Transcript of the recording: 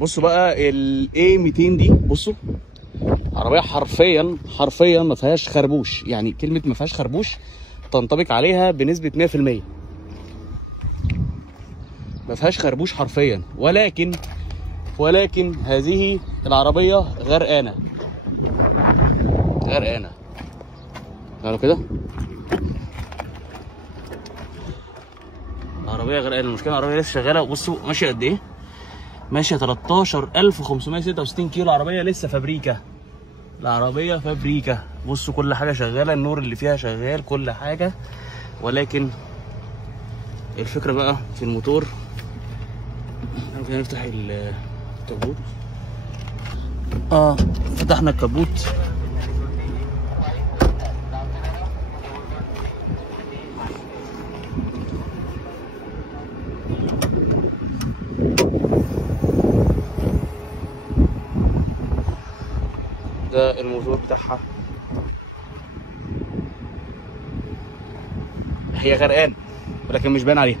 بصوا بقى ال A200 دي. بصوا عربيه حرفيا ما فيهاش خربوش، يعني كلمه ما فيهاش خربوش تنطبق عليها بنسبه 100%. ما فيهاش خربوش حرفيا، ولكن هذه العربيه غرقانه. تعالوا كده، العربيه غرقانه. المشكله العربيه لسه شغاله. بصوا ماشيه قد ايه، ماشيه 13566 كيلو. العربيه لسه فابريكا، العربيه فابريكا. بصوا كل حاجه شغاله، النور اللي فيها شغال، كل حاجه. ولكن الفكره بقى في الموتور. ممكن نفتح الكبوت. فتحنا الكبوت. ده الموتور بتاعها. هي غرقان ولكن مش باين عليها.